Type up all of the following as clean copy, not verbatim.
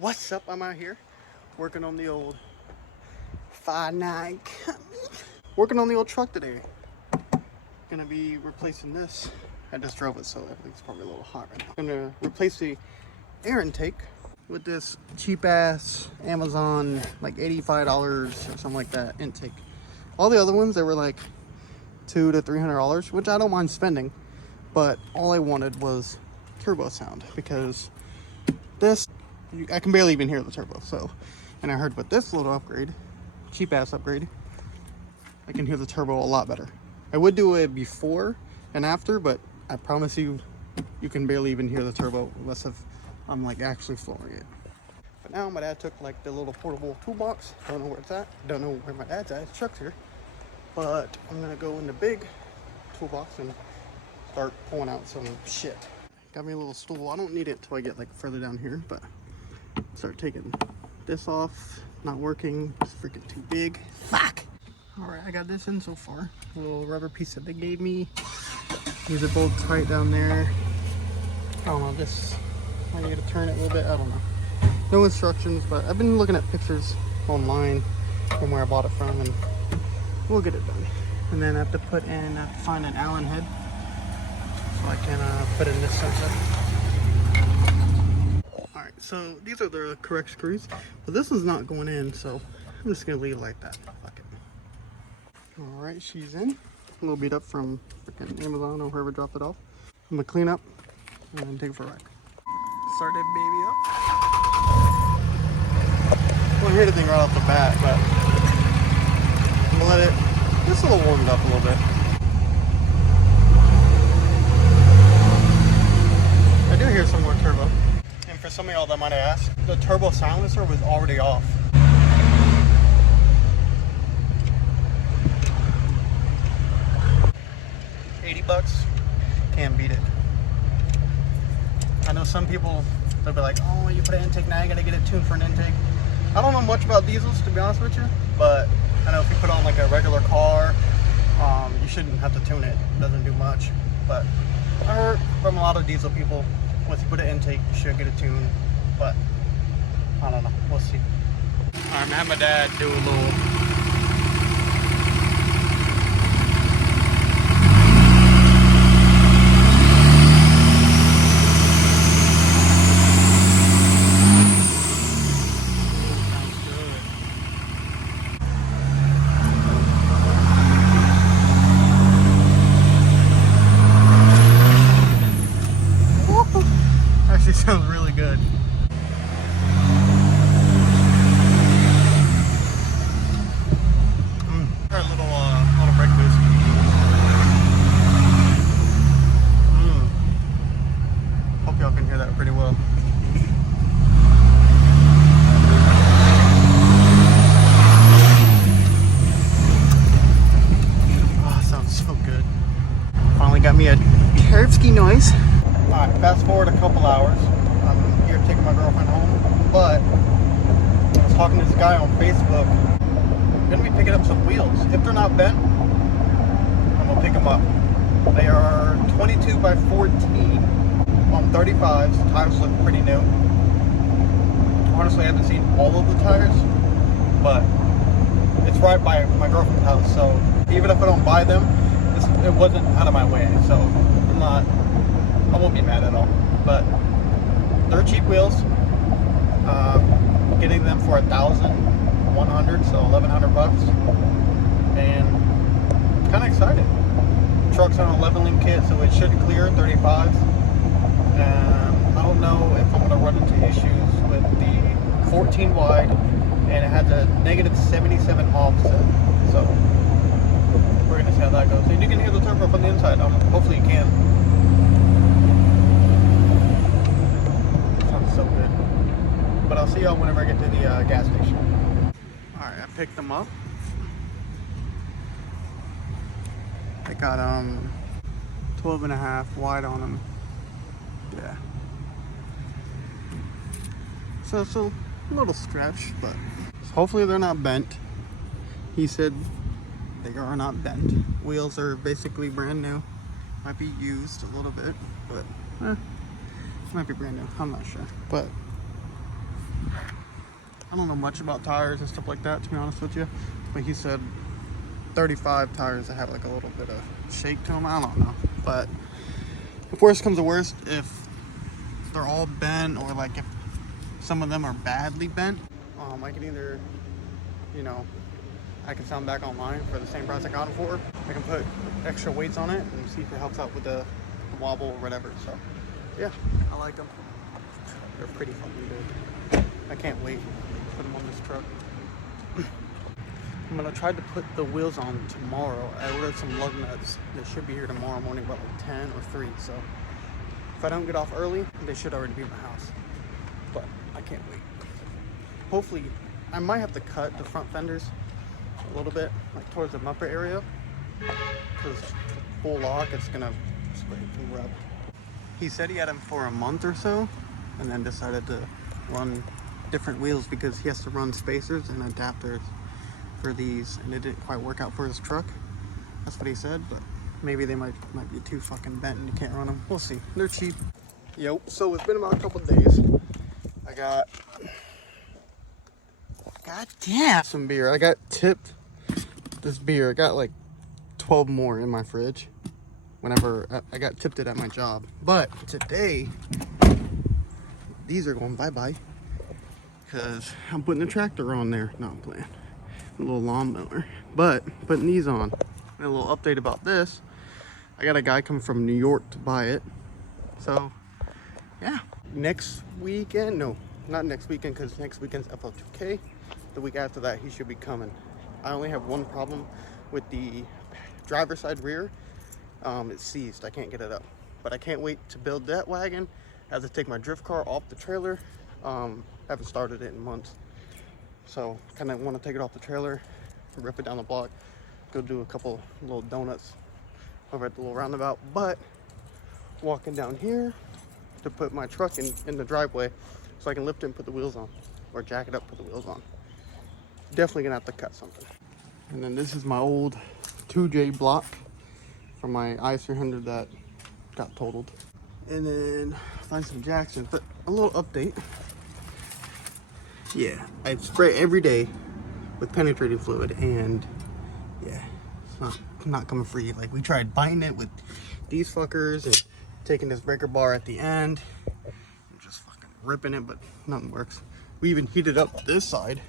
What's up? I'm out here working on the old 5.9. Working on the old truck today. Gonna be replacing this. I just drove it, so everything's probably a little hot right now. Gonna replace the air intake with this cheap ass Amazon, like $85 or something like that intake. All the other ones, they were like $200 to $300, which I don't mind spending, but all I wanted was turbo sound, because this, I can barely even hear the turbo. So, and I heard with this little upgrade, cheap ass upgrade, I can hear the turbo a lot better. I would do it before and after, but I promise you, you can barely even hear the turbo unless I'm like actually flooring it. But now my dad took like the little portable toolbox. Don't know where it's at. Don't know where my dad's at. His truck's here. But I'm gonna go in the big toolbox and start pulling out some shit. Got me a little stool. I don't need it till I get like further down here, but start taking this off. Not working. It's freaking too big. Fuck! Alright, I got this in so far. A little rubber piece that they gave me. These are both tight down there. I don't know, this, I need to turn it a little bit. I don't know. No instructions, but I've been looking at pictures online from where I bought it from, and we'll get it done. And then I have to find an Allen head so I can put in this sensor. Alright, so these are the correct screws, but this is not going in, so I'm just gonna leave it like that. Fuck it. Alright, she's in. A little beat up from freaking Amazon or whoever dropped it off. I'm gonna clean up and take it for a ride. Start that baby up. Well, I hear the thing right off the bat, but I'm gonna let it just a little warmed up a little bit. I do hear some more turbo. And for some of y'all that might have asked, the turbo silencer was already off. $80, can't beat it. I know some people, they'll be like, oh, you put an intake, now you gotta get it tuned for an intake. I don't know much about diesels, to be honest with you, but I know if you put on like a regular car, you shouldn't have to tune it. It doesn't do much. But I heard from a lot of diesel people, once you put an intake, you should get it tuned. But I don't know, we'll see. I'm gonna have my dad do a little sounds really good. Our little brake boost. Hope y'all can hear that pretty well. Oh, sounds so good. Finally got me a Tarevsky noise. Alright, fast forward a couple hours. I'm here taking my girlfriend home, but I was talking to this guy on Facebook. I'm going to be picking up some wheels. If they're not bent, I'm going to pick them up. They are 22 by 14 on 35s. The tires look pretty new. Honestly, I haven't seen all of the tires, but it's right by my girlfriend's house, so even if I don't buy them, it wasn't out of my way, so I won't be mad at all. But they're cheap wheels. Getting them for $1,100, so $1,100, and kind of excited. Truck's on an 11-link kit, so it should clear 35s. I don't know if I'm going to run into issues with the 14 wide, and it has a -77 offset. So we're gonna see how that goes. And you can hear the turbo from the inside. Hopefully you can. So good. But I'll see y'all whenever I get to the gas station. Alright, I picked them up. I got 12.5 wide on them. Yeah. So a little stretch, but hopefully they're not bent. He said they are not bent. Wheels are basically brand new. Might be used a little bit, but might be brand new. I'm not sure, but I don't know much about tires and stuff like that, to be honest with you. But he said 35 tires that have like a little bit of shake to them. I don't know. But if worst comes to worst, if they're all bent or like if some of them are badly bent, I can either, you know, I can sell them back online for the same price I got them for. I can put extra weights on it and see if it helps out with the wobble or whatever. So yeah, I like them. They're pretty fucking good. I can't wait to put them on this truck. I'm gonna try to put the wheels on tomorrow. I ordered some lug nuts. They should be here tomorrow morning about like 10 or 3. So if I don't get off early, they should already be in my house. But I can't wait. Hopefully, I might have to cut the front fenders a little bit, like towards the bumper area, because full lock, it's gonna scrape and rub. He said he had them for a month or so, and then decided to run different wheels because he has to run spacers and adapters for these, and it didn't quite work out for his truck. That's what he said, but maybe they might be too fucking bent and you can't run them. We'll see. They're cheap. Yo, so it's been about a couple days. I got, goddamn, some beer. I got tipped this beer. I got like 12 more in my fridge whenever I got tipped it at my job. But today, these are going bye-bye because I'm putting the tractor on there. No, I'm playing. A little lawnmower. But putting these on. And a little update about this. I got a guy coming from New York to buy it. So, yeah. Next weekend, no, not next weekend because next weekend's FL2K. The week after that, he should be coming. I only have one problem with the driver's side rear. It's seized. I can't get it up. But I can't wait to build that wagon. I have to take my drift car off the trailer. Haven't started it in months. So kind of want to take it off the trailer, rip it down the block, go do a couple little donuts over at the little roundabout. But walking down here to put my truck in the driveway so I can lift it and put the wheels on, or jack it up, put the wheels on. Definitely gonna have to cut something. And then this is my old 2J block from my i300 that got totaled. And then find some Jacksons. But a little update. Yeah, I spray every day with penetrating fluid, and yeah, it's not coming free. Like, we tried biting it with these fuckers and taking this breaker bar at the end and just fucking ripping it, but nothing works. We even heated up this side.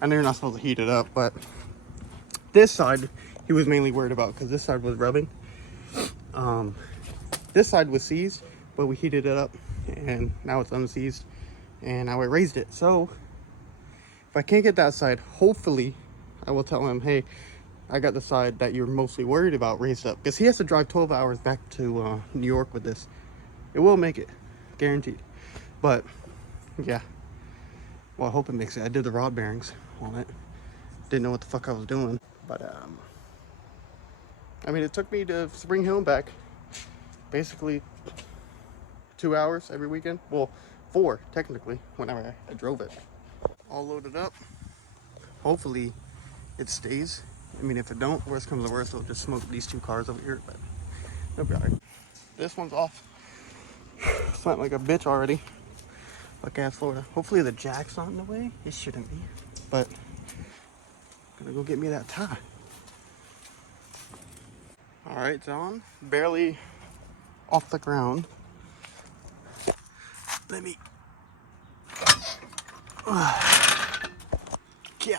I know you're not supposed to heat it up, but this side he was mainly worried about because this side was rubbing. This side was seized, but we heated it up and now it's unseized. And now I raised it. So if I can't get that side, hopefully I will tell him, hey, I got the side that you're mostly worried about raised up, because he has to drive 12 hours back to New York with this. It will make it, guaranteed. But yeah, well, I hope it makes it. I did the rod bearings on it. Didn't know what the fuck I was doing. But I mean, it took me to Spring Hill and back basically 2 hours every weekend. Well, 4 technically whenever I drove it. All loaded up. Hopefully it stays. I mean, if it don't, worst comes to worst, we'll just smoke these 2 cars over here, but it'll be alright. This one's off. Slant like a bitch already. Fuck ass Florida. Hopefully the jack's not in the way. It shouldn't be. But gonna go get me that tie. Alright, it's on. Barely off the ground. Let me. Yeah.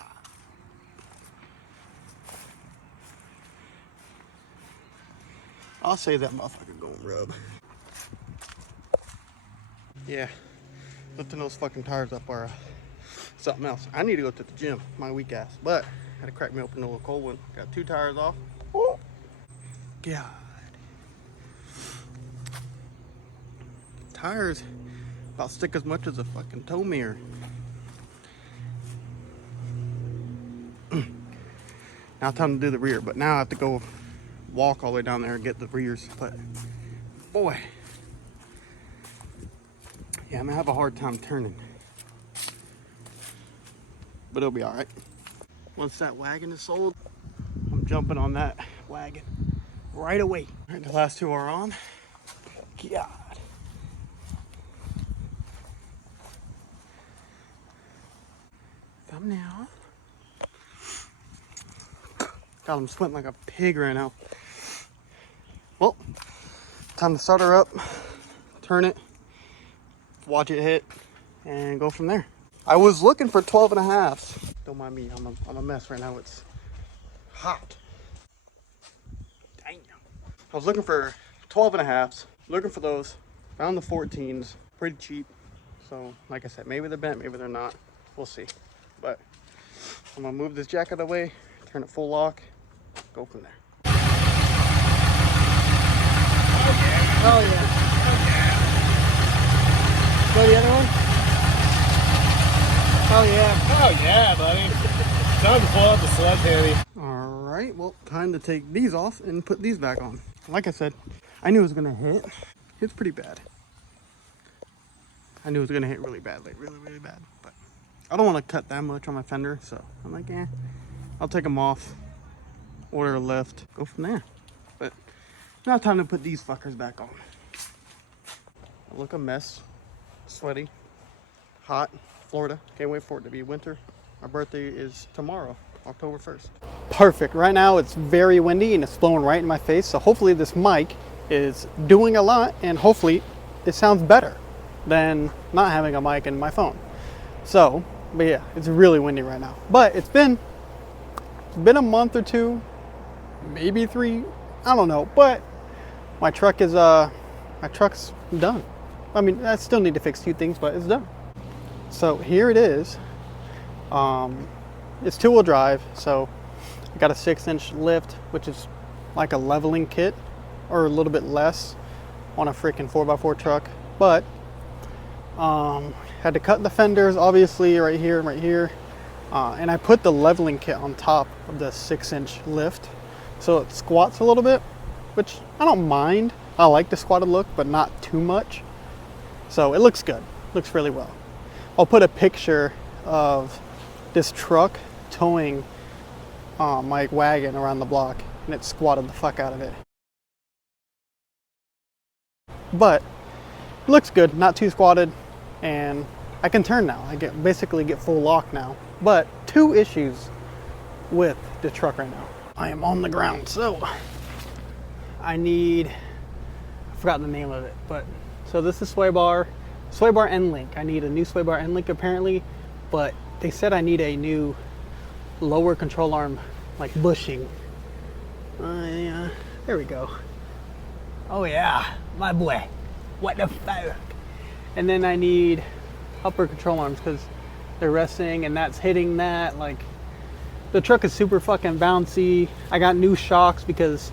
I'll say that motherfucker gonna rub. Yeah. Lifting those fucking tires up are something else. I need to go to the gym, my weak ass. But I had to crack me open a little cold one. Got 2 tires off. Woo. God. Tires about stick as much as a fucking tow mirror. Now time to do the rear, but now I have to go walk all the way down there and get the rears. But boy, yeah, I'm gonna have a hard time turning, but it'll be all right. Once that wagon is sold, I'm jumping on that wagon right away. All right, the last 2 are on. God. Come now. God, I'm sweating like a pig right now. Well, time to start her up, turn it, watch it hit, and go from there. I was looking for 12.5. Don't mind me, I'm a mess right now. It's hot. Damn. I was looking for 12.5s, looking for those, found the 14s, pretty cheap. So, like I said, maybe they're bent, maybe they're not. We'll see. But I'm gonna move this jack out of the way, turn it full lock, go from there. Oh yeah. Go the other one? Oh yeah. Oh yeah, buddy. Time to pull out the sledgehammer. Alright, well, time to take these off and put these back on. Like I said, I knew it was gonna hit. It's pretty bad. I knew it was gonna hit really bad, like really bad. But I don't want to cut that much on my fender, so I'm like, I'll take them off, order a lift, go from there. But now time to put these fuckers back on. I look a mess, sweaty, hot, Florida. Can't wait for it to be winter. My birthday is tomorrow, October 1st. Perfect. Right now it's very windy and it's blowing right in my face. So hopefully this mic is doing a lot and hopefully it sounds better than not having a mic in my phone. So, but yeah, it's really windy right now. But it's been a month or two, maybe 3, I don't know. But my truck is my truck's done. I mean, I still need to fix a few things, but it's done. So here it is. It's 2-wheel drive, so I got a 6-inch lift, which is like a leveling kit, or a little bit less on a freaking 4x4 truck. But had to cut the fenders, obviously, right here and right here. And I put the leveling kit on top of the 6-inch lift, so it squats a little bit, which I don't mind. I like the squatted look, but not too much. So it looks good, looks really well. I'll put a picture of this truck towing my wagon around the block, and it squatted the fuck out of it. But it looks good, not too squatted, and I can turn now. I basically get full lock now. But 2 issues with the truck right now. I am on the ground, so I forgot the name of it, but so this is sway bar end link. I need a new sway bar end link apparently, but they said I need a new lower control arm, like bushing. Yeah, there we go. Oh yeah, my boy. What the fuck? And then I need upper control arms because they're resting and that's hitting that. Like, the truck is super fucking bouncy. I got new shocks because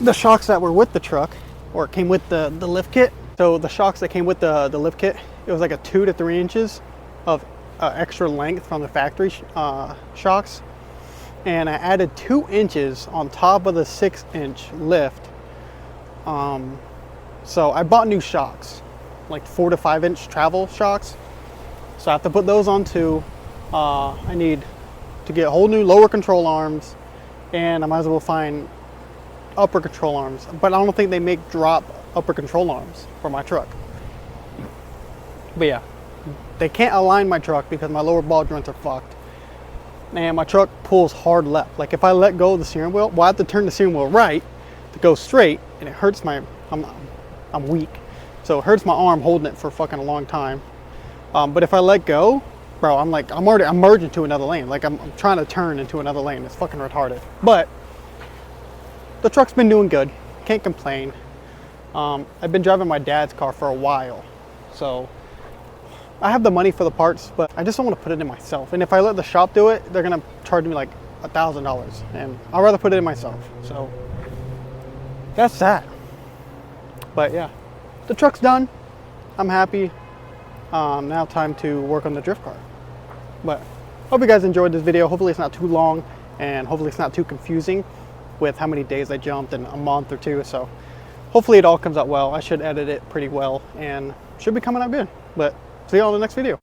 the shocks that were with the truck, or came with the lift kit. So the shocks that came with the lift kit, it was like a 2 to 3 inches of extra length from the factory shocks. And I added 2 inches on top of the 6-inch lift. So I bought new shocks, like 4 to 5 inch travel shocks. So I have to put those on too. I need to get whole new lower control arms, and I might as well find upper control arms. But I don't think they make drop upper control arms for my truck. But yeah, they can't align my truck because my lower ball joints are fucked. And my truck pulls hard left. Like if I let go of the steering wheel, well, I have to turn the steering wheel right to go straight, and it hurts my, I'm weak. So it hurts my arm holding it for fucking a long time. But if I let go, bro, I'm merging to another lane. Like I'm trying to turn into another lane. It's fucking retarded. But the truck's been doing good. Can't complain. I've been driving my dad's car for a while. So I have the money for the parts, but I just don't want to put it in myself. And if I let the shop do it, they're gonna charge me like $1,000, and I'd rather put it in myself. So that's that. But yeah, the truck's done. I'm happy. Now time to work on the drift car. But hope you guys enjoyed this video. Hopefully it's not too long, and hopefully it's not too confusing with how many days I jumped in a month or 2. So hopefully it all comes out well. I should edit it pretty well and should be coming out good. But see you all in the next video.